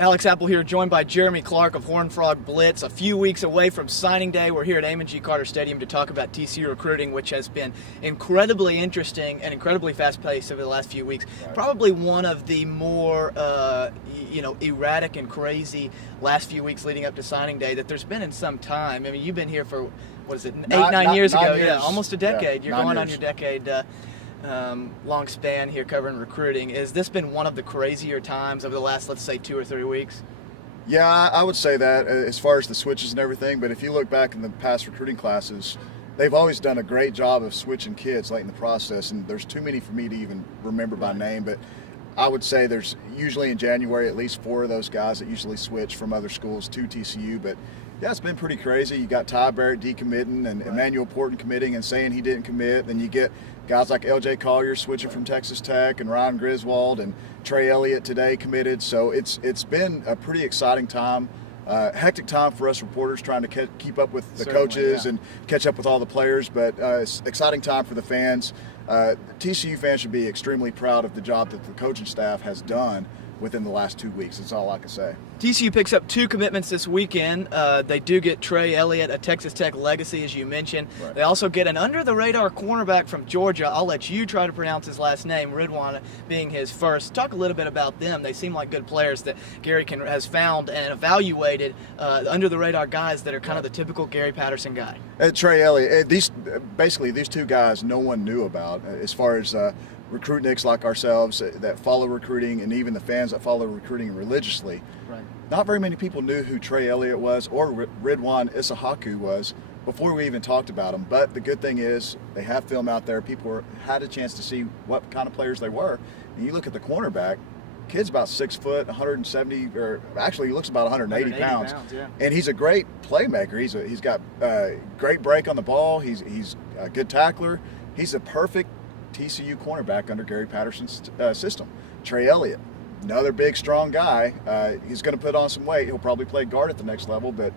Alex Apple here, joined by Jeremy Clark of Horned Frog Blitz. A few weeks away from signing day, we're here at Amon G. Carter Stadium to talk about TCU recruiting, which has been incredibly interesting and incredibly fast-paced over the last few weeks. Right. Probably one of the more, erratic and crazy last few weeks leading up to signing day that there's been in some time. I mean, you've been here for, what is it, nine years ago? Years. Yeah, almost a decade. Yeah, You're going 9 on your decade. Long span here covering recruiting. Has this been one of the crazier times over the last, let's say, 2 or 3 weeks? Yeah, I would say that as far as the switches and everything, but if you look back in the past recruiting classes, they've always done a great job of switching kids late in the process, and there's too many for me to even remember by name, but I would say there's usually in January at least 4 of those guys that usually switch from other schools to TCU, but yeah, it's been pretty crazy. You got Ty Barrett decommitting and Emmanuel Porton committing and saying he didn't commit. Then you get guys like LJ Collier switching from Texas Tech and Ryan Griswold and Trey Elliott today committed. So it's been a pretty exciting time, hectic time for us reporters trying to keep up with the coaches and catch up with all the players. But it's exciting time for the fans. TCU fans should be extremely proud of the job that the coaching staff has done within the last 2 weeks. That's all I can say. TCU picks up 2 commitments this weekend. They do get Trey Elliott, a Texas Tech legacy, as you mentioned. Right. They also get an under-the-radar cornerback from Georgia. I'll let you try to pronounce his last name, Ridwan being his first. Talk a little bit about them. They seem like good players that Gary has found and evaluated, under-the-radar guys that are kind of the typical Gary Patterson guy. Trey Elliott, these 2 guys no one knew about as far as recruitniks like ourselves that follow recruiting, and even the fans that follow recruiting religiously. Right. Not very many people knew who Trey Elliott was or Ridwan Isahaku was before we even talked about them. But the good thing is they have film out there. People had a chance to see what kind of players they were. And you look at the cornerback, kid's about 6 foot, 170, or actually he looks about 180 pounds. Yeah. And he's a great playmaker. He's got great break on the ball. He's a good tackler. He's a perfect TCU cornerback under Gary Patterson's system. Trey Elliott, another big, strong guy. He's going to put on some weight. He'll probably play guard at the next level. But,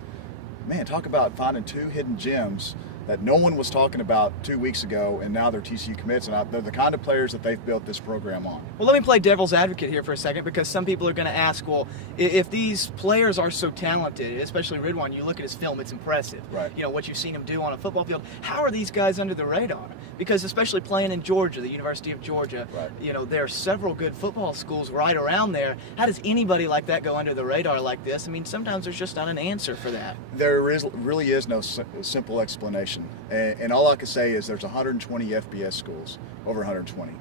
man, talk about finding 2 hidden gems that no one was talking about 2 weeks ago, and now they're TCU commits, and they're the kind of players that they've built this program on. Well, let me play devil's advocate here for a second, because some people are going to ask, well, if these players are so talented, especially Ridwan, you look at his film, it's impressive. Right. You know, what you've seen him do on a football field. How are these guys under the radar? Because especially playing in Georgia, the University of Georgia, Right. you know, there are several good football schools right around there. How does anybody like that go under the radar like this? I mean, sometimes there's just not an answer for that. There really is no simple explanation. And all I can say is there's 120 FBS schools, over 120.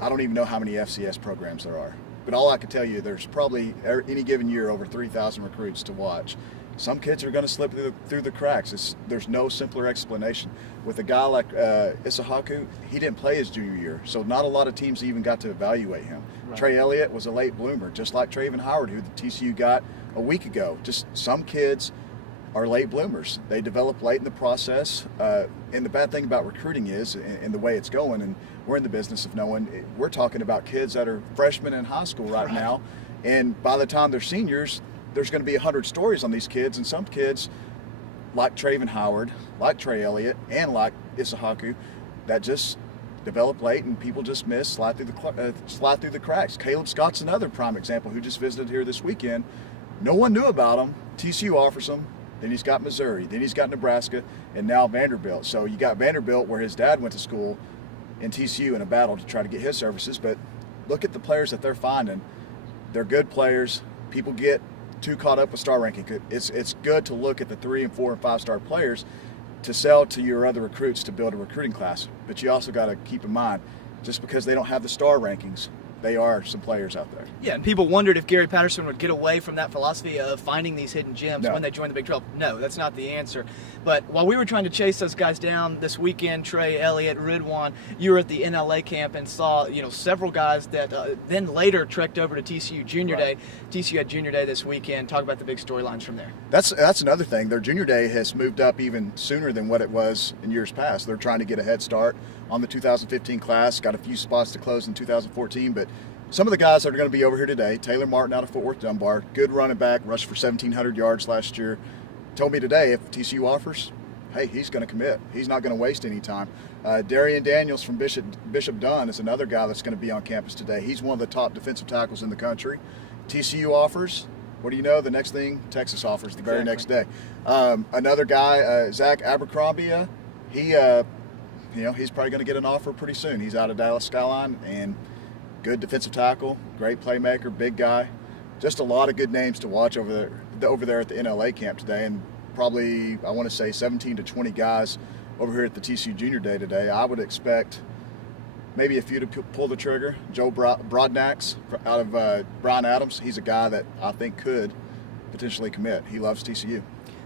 I don't even know how many FCS programs there are. But all I can tell you, there's probably any given year over 3,000 recruits to watch. Some kids are going to slip through the cracks. There's no simpler explanation. With a guy like Isahaku, he didn't play his junior year, so not a lot of teams even got to evaluate him. Right. Trey Elliott was a late bloomer, just like Traven Howard, who the TCU got a week ago. Just some kids are late bloomers. They develop late in the process. And the bad thing about recruiting is, and the way it's going, and we're in the business of knowing, we're talking about kids that are freshmen in high school right now, and by the time they're seniors, there's going to be 100 stories on these kids, and some kids, like Traven Howard, like Trey Elliott, and like Isahaku, that just develop late, and people just miss, slide through the cracks. Caleb Scott's another prime example who just visited here this weekend. No one knew about him. TCU offers him. Then he's got Missouri. Then he's got Nebraska, and now Vanderbilt. So you got Vanderbilt, where his dad went to school, and TCU in a battle to try to get his services. But look at the players that they're finding. They're good players. People get too caught up with star ranking. It's good to look at the 3 and 4 and 5-star players to sell to your other recruits to build a recruiting class. But you also got to keep in mind, just because they don't have the star rankings, they are some players out there. Yeah, and people wondered if Gary Patterson would get away from that philosophy of finding these hidden gems when they join the Big 12. No, that's not the answer. But while we were trying to chase those guys down this weekend, Trey Elliott, Ridwan, you were at the NLA camp and saw, several guys that then later trekked over to TCU Junior Day. TCU had Junior Day this weekend. Talk about the big storylines from there. That's another thing. Their Junior Day has moved up even sooner than what it was in years past. They're trying to get a head start on the 2015 class. Got a few spots to close in 2014, but some of the guys that are going to be over here today, Taylor Martin out of Fort Worth Dunbar, good running back, rushed for 1,700 yards last year, told me today if TCU offers, hey, he's going to commit. He's not going to waste any time. Darian Daniels from Bishop Dunn is another guy that's going to be on campus today. He's one of the top defensive tackles in the country. TCU offers. What do you know? The next thing, Texas offers the very next day. Another guy, Zach Abercrombie, he's probably going to get an offer pretty soon. He's out of Dallas Skyline, and good defensive tackle, great playmaker, big guy. Just a lot of good names to watch over there at the NLA camp today, and probably, I want to say, 17 to 20 guys over here at the TCU Junior Day today. I would expect maybe a few to pull the trigger. Joe Brodnax out of Brian Adams, he's a guy that I think could potentially commit. He loves TCU.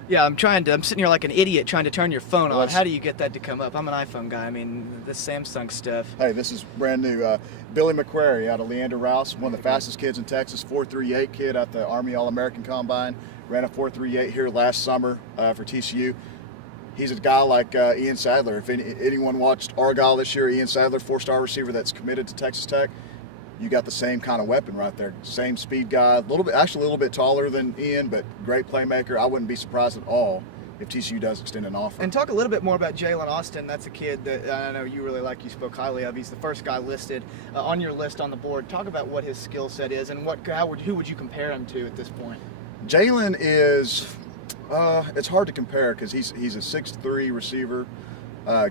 Yeah, I'm sitting here like an idiot trying to turn your phone on. How do you get that to come up? I'm an iPhone guy. I mean, this Samsung stuff. Hey, this is brand new. Billy McQuarrie out of Leander Rouse, one of the fastest kids in Texas, 4.38 kid at the Army All-American Combine. Ran a 4.38 here last summer for TCU. He's a guy like Ian Sadler. If anyone watched Argyle this year, Ian Sadler, 4-star receiver that's committed to Texas Tech, you got the same kind of weapon right there. Same speed guy, a little bit taller than Ian, but great playmaker. I wouldn't be surprised at all if TCU does extend an offer. And talk a little bit more about Jalen Austin. That's a kid that I know you really like. You spoke highly of. He's the first guy listed on your list on the board. Talk about what his skill set is and who would you compare him to at this point? Jalen is, it's hard to compare because he's a 6'3" receiver,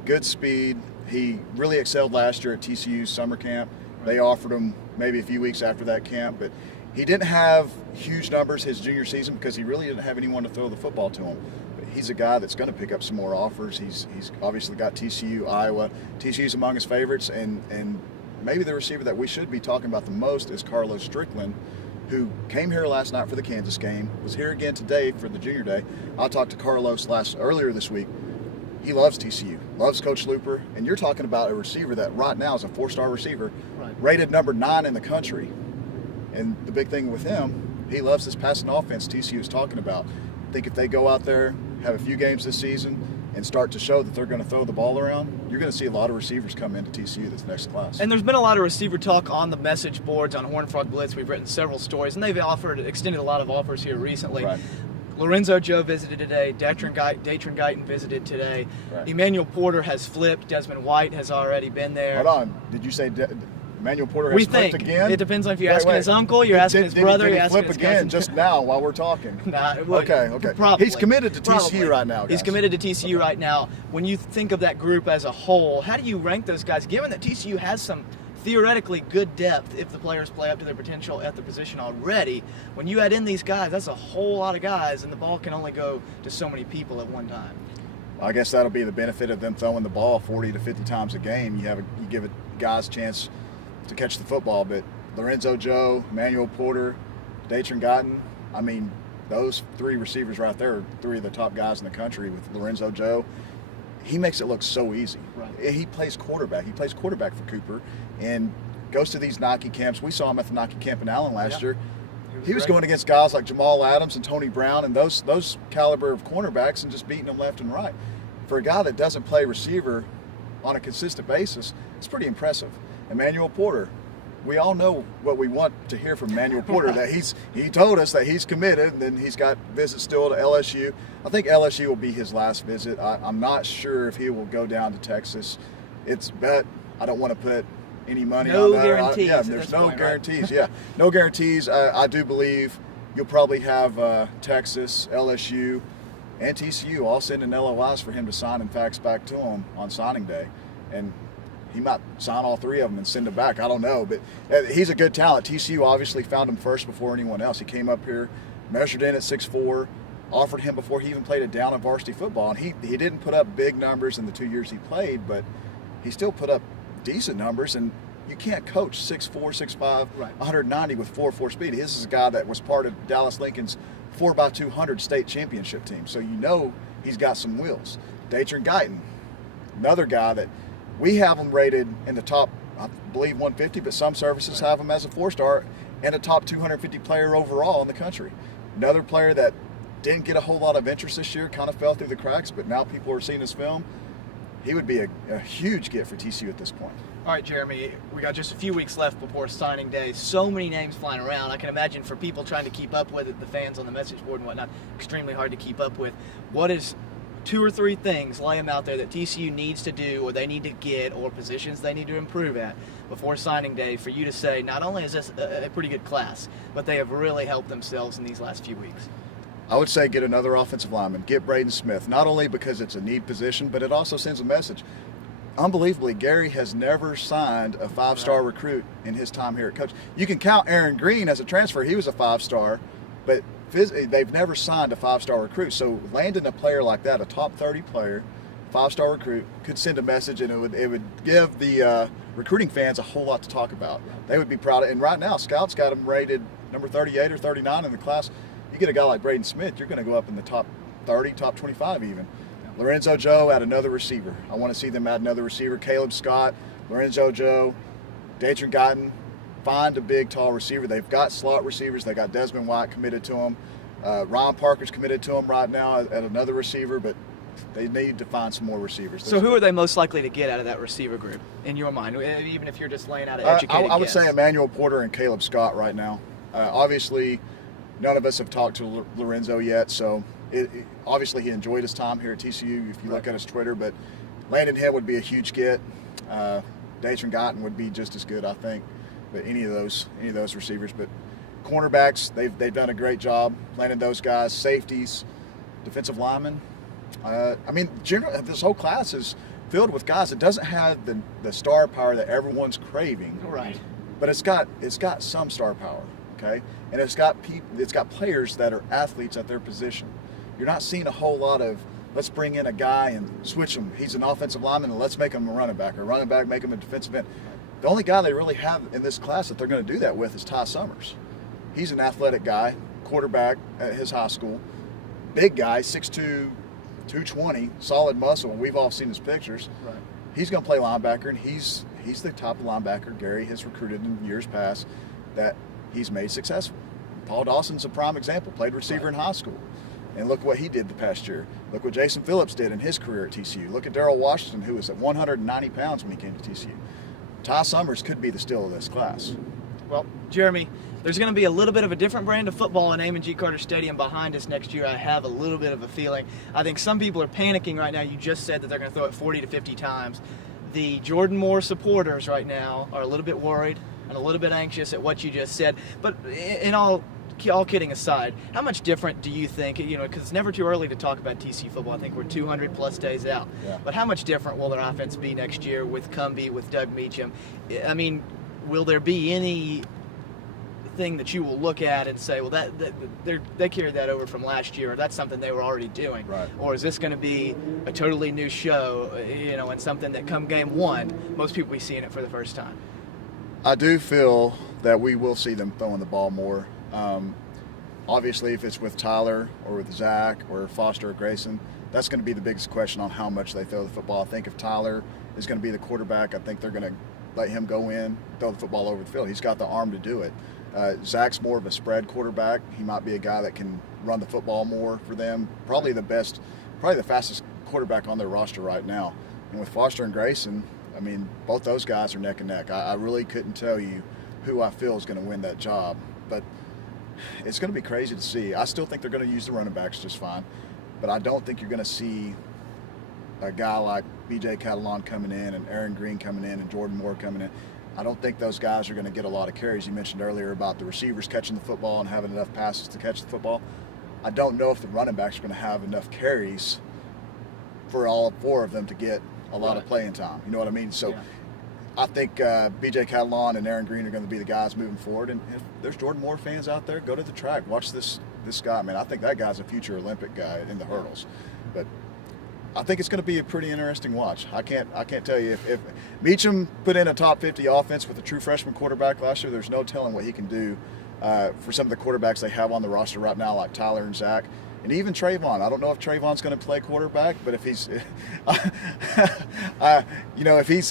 good speed. He really excelled last year at TCU's summer camp. They offered him maybe a few weeks after that camp, but he didn't have huge numbers his junior season because he really didn't have anyone to throw the football to him. But he's a guy that's going to pick up some more offers. He's obviously got TCU, Iowa. TCU's among his favorites, and maybe the receiver that we should be talking about the most is Carlos Strickland, who came here last night for the Kansas game, was here again today for the Junior Day. I talked to Carlos earlier this week. He loves TCU, loves Coach Looper, and you're talking about a receiver that right now is a 4-star receiver, rated number 9 in the country. And the big thing with him, he loves this passing offense TCU is talking about. I think if they go out there, have a few games this season, and start to show that they're going to throw the ball around, you're going to see a lot of receivers come into TCU this next class. And there's been a lot of receiver talk on the message boards on Horned Frog Blitz. We've written several stories, and they've extended a lot of offers here recently. Right. Lorenzo Joe visited today. Datron Guyton visited today. Right. Emmanuel Porter has flipped. Desmond White has already been there. Hold on. Did you say Emmanuel Porter has flipped again? It depends on if you're asking his uncle, you're asking his brother, you're asking his cousin. Flip again just now while we're talking? Okay. Probably. He's committed to TCU right now, guys. He's committed to TCU right now. When you think of that group as a whole, how do you rank those guys, given that TCU has some theoretically good depth if the players play up to their potential at the position already? When you add in these guys, that's a whole lot of guys, and the ball can only go to so many people at one time. I guess that'll be the benefit of them throwing the ball 40 to 50 times a game. You give guys a chance to catch the football. But Lorenzo Joe, Emmanuel Porter, Datron Guyton, I mean, those 3 receivers right there are 3 of the top guys in the country. With Lorenzo Joe, he makes it look so easy. Right. He plays quarterback. He plays quarterback for Cooper and goes to these Nike camps. We saw him at the Nike camp in Allen last year. He was going against guys like Jamal Adams and Tony Brown and those caliber of cornerbacks and just beating them left and right. For a guy that doesn't play receiver on a consistent basis, it's pretty impressive. Emmanuel Porter, we all know what we want to hear from Emmanuel Porter, that he told us that he's committed, and then he's got visits still to LSU. I think LSU will be his last visit. I'm not sure if he will go down to Texas. I don't want to put any money on that. Guarantees there's no guarantees. Yeah, no guarantees. I do believe you'll probably have Texas, LSU, and TCU all sending LOIs for him to sign and fax back to him on signing day, and he might sign all 3 of them and send them back. I don't know, but he's a good talent. TCU obviously found him first before anyone else. He came up here, measured in at 6'4", offered him before he even played a down of varsity football, and he didn't put up big numbers in the 2 years he played, but he still put up decent numbers. And you can't coach 6'4", 6'5", 190 with 4.4 speed. This is a guy that was part of Dallas Lincoln's 4x200 state championship team, so you know he's got some wheels. Datron Guyton, another guy that we have him rated in the top, I believe, 150, but some services have him as a 4-star and a top 250 player overall in the country. Another player that didn't get a whole lot of interest this year, kind of fell through the cracks, but now people are seeing his film. He would be a huge get for TCU at this point. All right, Jeremy, we got just a few weeks left before signing day. So many names flying around. I can imagine for people trying to keep up with it, the fans on the message board and whatnot, extremely hard to keep up with. 2 or 3 things, lay them out there that TCU needs to do or they need to get or positions they need to improve at before signing day for you to say not only is this a pretty good class, but they have really helped themselves in these last few weeks? I would say get another offensive lineman. Get Braden Smith, not only because it's a need position, but it also sends a message. Unbelievably, Gary has never signed a 5-star recruit in his time here at coach. You can count Aaron Green as a transfer. He was a 5-star, but they've never signed a 5-star recruit. So landing a player like that, a top 30 player, 5-star recruit, could send a message, and it would give the recruiting fans a whole lot to talk about. They would be proud of it. And right now, Scouts got him rated number 38 or 39 in the class. You get a guy like Braden Smith, you're going to go up in the top 30, top 25 even. Lorenzo Joe add another receiver. I want to see them add another receiver. Caleb Scott, Lorenzo Joe, Datron Guyton. Find a big, tall receiver. They've got slot receivers. They got Desmond White committed to them. Ron Parker's committed to them right now at another receiver, but they need to find some more receivers. So who are they most likely to get out of that receiver group, in your mind, even if you're just laying out an educated I would guess? say Emmanuel Porter and Caleb Scott right now. Obviously, none of us have talked to Lorenzo yet, so obviously he enjoyed his time here at TCU if you look at his Twitter, but Landon Hill would be a huge get. Datron Guyton would be just as good, I think, but any of those receivers. But cornerbacks, they've done a great job landing those guys. Safeties, defensive linemen. This whole class is filled with guys that doesn't have the star power that everyone's craving. Right. But it's got some star power, okay? And it's got players that are athletes at their position. You're not seeing a whole lot of let's bring in a guy and switch him. He's an offensive lineman and let's make him a running back, or running back make him a defensive end. The only guy they really have in this class that they're going to do that with is Ty Summers. He's an athletic guy, quarterback at his high school, big guy, 6'2", 220, solid muscle. We've all seen his pictures. Right. He's going to play linebacker, and he's the type of linebacker Gary has recruited in years past that he's made successful. Paul Dawson's a prime example, played receiver in high school. And look what he did the past year. Look what Jason Phillips did in his career at TCU. Look at Darrell Washington, who was at 190 pounds when he came to TCU. Ty Summers could be the steal of this class. Well, Jeremy, there's going to be a little bit of a different brand of football in Amon G. Carter Stadium behind us next year. I have a little bit of a feeling. I think some people are panicking right now. You just said that they're going to throw it 40 to 50 times. The Jordan Moore supporters right now are a little bit worried and a little bit anxious at what you just said. But in all kidding aside, how much different do you think, because it's never too early to talk about TCU football. I think we're 200 plus days out. Yeah. But how much different will their offense be next year with Cumbie, with Doug Meacham? I mean, will there be any thing that you will look at and say, well, they carried that over from last year, or that's something they were already doing? Right. Or is this going to be a totally new show, and something that come game one, most people will be seeing it for the first time? I do feel that we will see them throwing the ball more. Obviously, if it's with Tyler or with Zach or Foster or Grayson, that's going to be the biggest question on how much they throw the football. I think if Tyler is going to be the quarterback, I think they're going to let him go in, throw the football over the field. He's got the arm to do it. Zach's more of a spread quarterback. He might be a guy that can run the football more for them. Probably the fastest quarterback on their roster right now. And with Foster and Grayson, I mean, both those guys are neck and neck. I really couldn't tell you who I feel is going to win that job, but it's going to be crazy to see. I still think they're going to use the running backs just fine, but I don't think you're going to see a guy like B.J. Catalon coming in and Aaron Green coming in and Jordan Moore coming in. I don't think those guys are going to get a lot of carries. You mentioned earlier about the receivers catching the football and having enough passes to catch the football. I don't know if the running backs are going to have enough carries for all 4 of them to get a lot of playing time. You know what I mean? So I think B.J. Catalon and Aaron Green are going to be the guys moving forward. And if there's Jordan Moore fans out there, go to the track. Watch this guy. Man, I think that guy's a future Olympic guy in the hurdles. But I think it's going to be a pretty interesting watch. I can't tell you if Meacham put in a top 50 offense with a true freshman quarterback last year. There's no telling what he can do for some of the quarterbacks they have on the roster right now, like Tyler and Zach, and even Trayvon. I don't know if Trayvon's going to play quarterback, but if he's,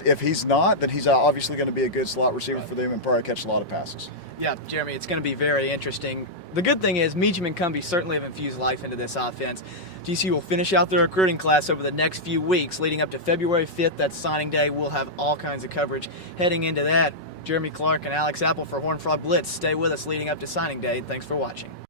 if he's not, then he's obviously going to be a good slot receiver for them and probably catch a lot of passes. Yeah, Jeremy, it's going to be very interesting. The good thing is Meacham and Cumbie certainly have infused life into this offense. TCU will finish out their recruiting class over the next few weeks, leading up to February 5th. That's signing day. We'll have all kinds of coverage heading into that. Jeremy Clark and Alex Apple for Horned Frog Blitz. Stay with us leading up to signing day. Thanks for watching.